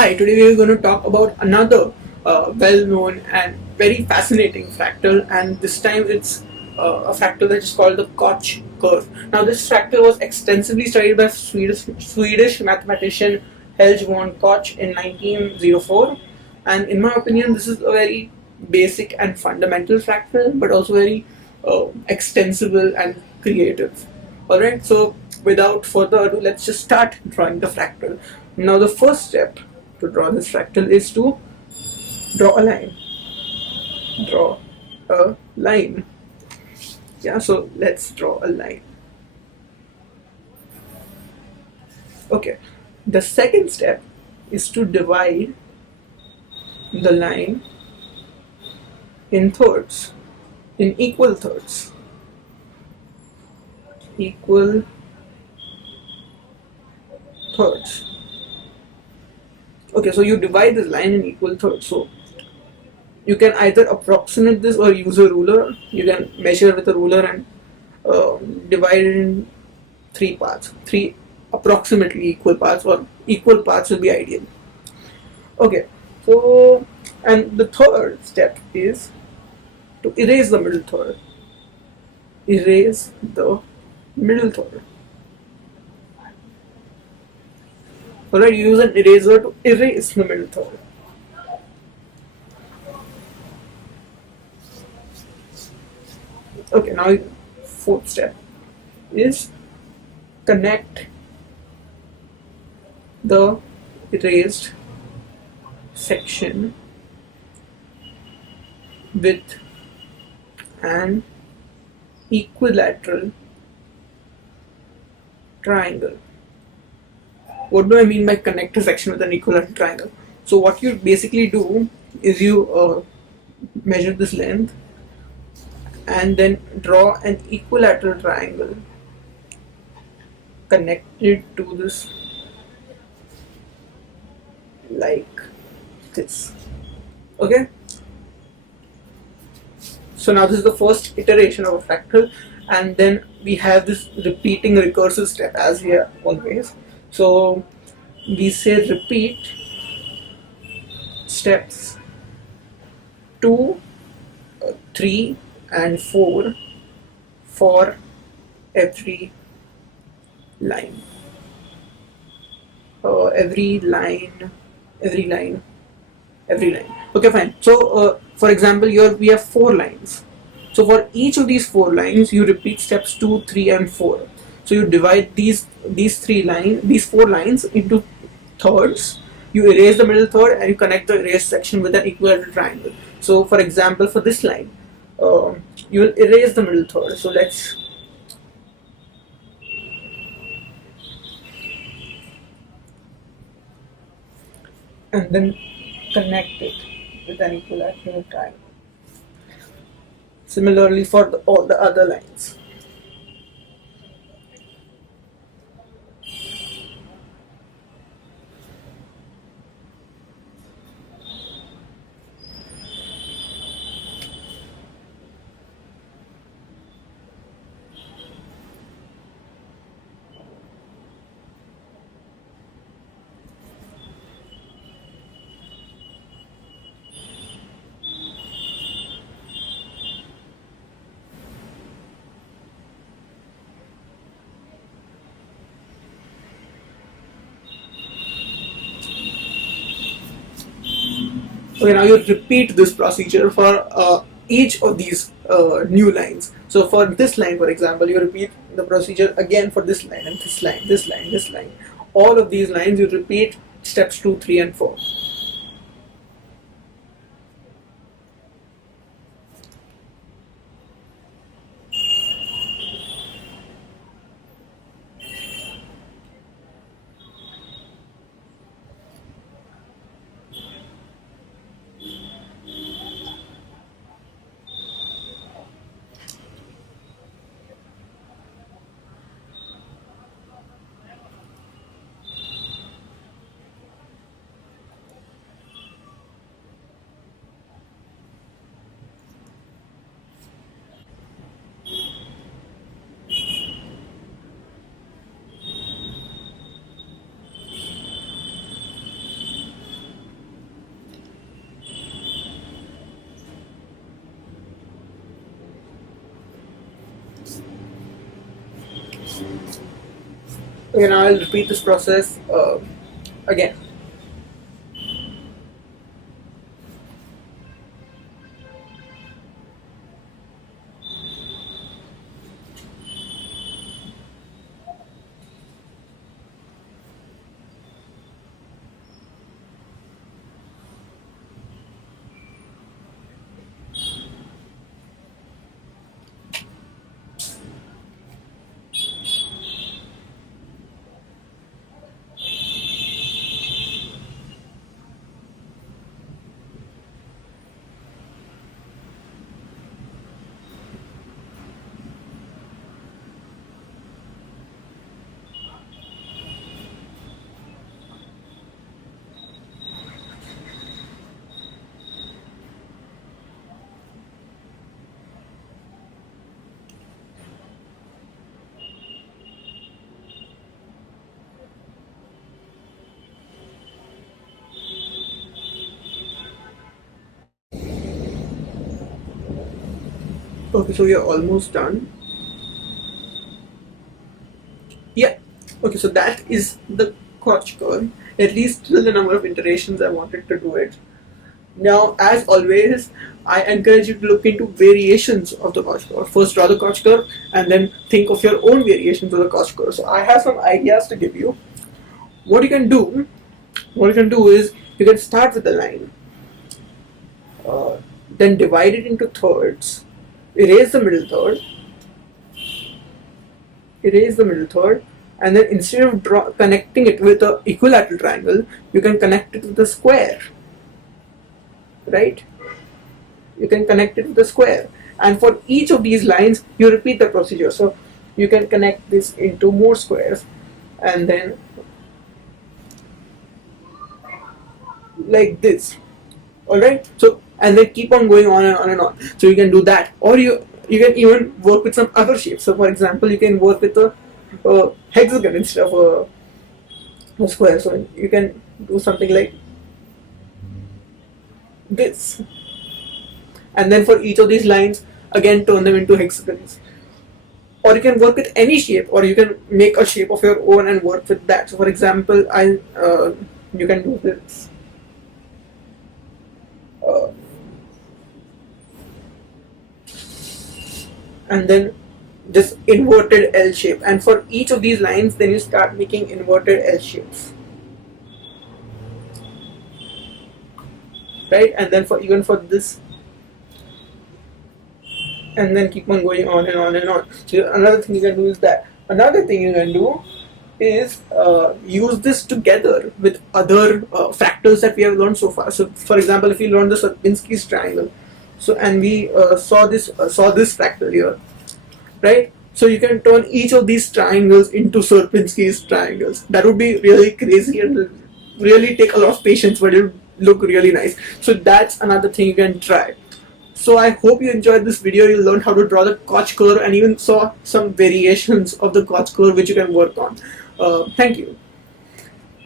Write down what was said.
Hi, today we are going to talk about another well-known and very fascinating fractal, and this time it's a fractal that is called the Koch curve. Now, this fractal was extensively studied by Swedish mathematician Helge von Koch in 1904, and in my opinion, this is a very basic and fundamental fractal, but also very extensible and creative. Alright, so without further ado, let's just start drawing the fractal. Now, the first step to draw this fractal is to draw a line. Draw a line. Yeah, so let's draw a line. Okay, the second step is to divide the line in thirds, in equal thirds. Equal thirds. Okay, so you divide this line in equal thirds. So you can either approximate this or use a ruler. You can measure with a ruler and divide it in three parts, three approximately equal parts, or equal parts will be ideal. Okay, so and the third step is to erase the middle third. Erase the middle third. Alright, you use an eraser to erase the middle third. Okay, now fourth step is connect the erased section with an equilateral triangle. What do I mean by connect a section with an equilateral triangle? So what you basically do is you measure this length and then draw an equilateral triangle connected to this like this. Okay, so now this is the first iteration of a fractal, and then we have this repeating recursive step as here always. So we say repeat steps 2, 3 and 4 for every line. Every line. Okay, fine. So for example, here we have 4 lines. So for each of these 4 lines, you repeat steps 2, 3 and 4. So you divide these 4 lines into thirds. You erase the middle third and you connect the erased section with an equilateral triangle. So for example, for this line, you will erase the middle third. So let's and then connect it with an equilateral triangle. Similarly for all the other lines. Okay, now you repeat this procedure for each of these new lines. So for this line, for example, you repeat the procedure again for this line and this line, this line, this line. All of these lines you repeat steps 2, 3 and 4. Okay, now I'll repeat this process again. Okay, so we are almost done. Yeah. Okay, so that is the Koch curve. At least till the number of iterations I wanted to do it. Now, as always, I encourage you to look into variations of the Koch curve. First, draw the Koch curve, and then think of your own variations of the Koch curve. So, I have some ideas to give you. What you can do, is you can start with the line, then divide it into thirds, erase the middle third, and then instead of connecting it with an equilateral triangle, you can connect it with a square, right? You can connect it with a square, and for each of these lines, you repeat the procedure. So you can connect this into more squares, and then like this. All right. So and then keep on going on and on and on. So you can do that, or you can even work with some other shapes. So for example, you can work with a hexagon instead of a square. So you can do something like this, and then for each of these lines, again turn them into hexagons. Or you can work with any shape, or you can make a shape of your own and work with that. So for example, you can do this. And then just inverted L shape, and for each of these lines then you start making inverted L shapes, right? And then for even for this, and then keep on going on and on and on. So another thing you can do is that. Another thing you can do is use this together with other fractals that we have learned so far. So for example, if you learn the Sierpinski's triangle, so and we saw this fractal here, right? So you can turn each of these triangles into Sierpinski's triangles. That would be really crazy and really take a lot of patience, but it would look really nice. So that's another thing you can try. So I hope you enjoyed this video. You learned how to draw the Koch curve and even saw some variations of the Koch curve which you can work on. Thank you.